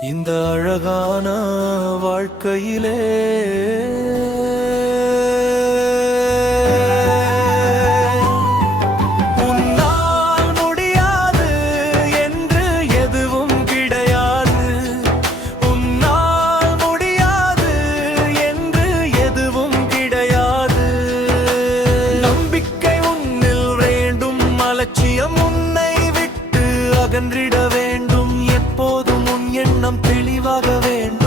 இந்த அழகான வாழ்க்கையிலே மறைவாக வேண்டும்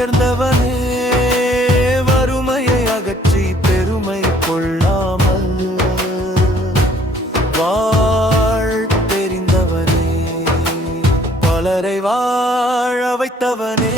உயர்ந்தவனே வறுமையை அகற்றி பெருமை கொள்ளாமல் வாழ் தெரிந்தவனே பலரை வாழ வைத்தவனே.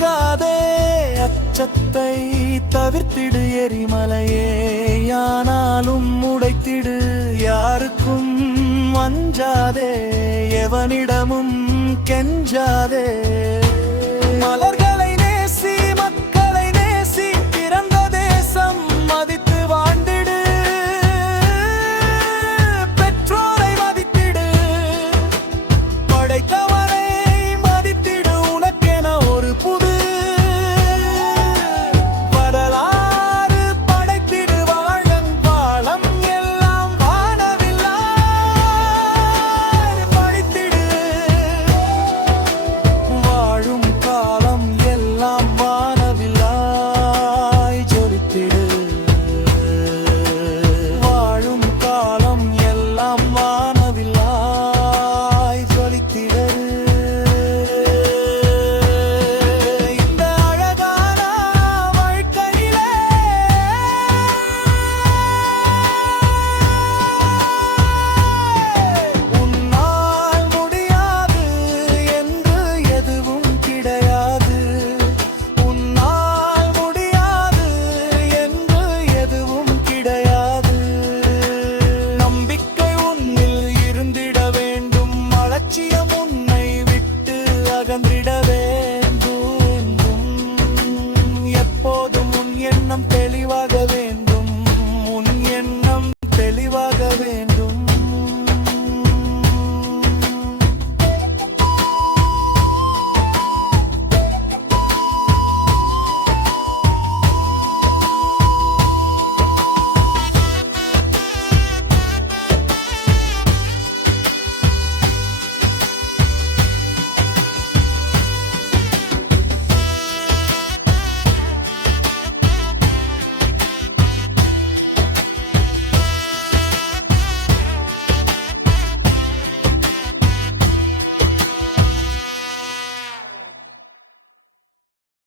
தயங்காதே அச்சத்தை தவிர்த்திடு எரிமலையே. யானாலும் உடைத்திடு யாருக்கும் வஞ்சாதே. எவனிடமும் கெஞ்சாதே. மலர்கள் I'm ante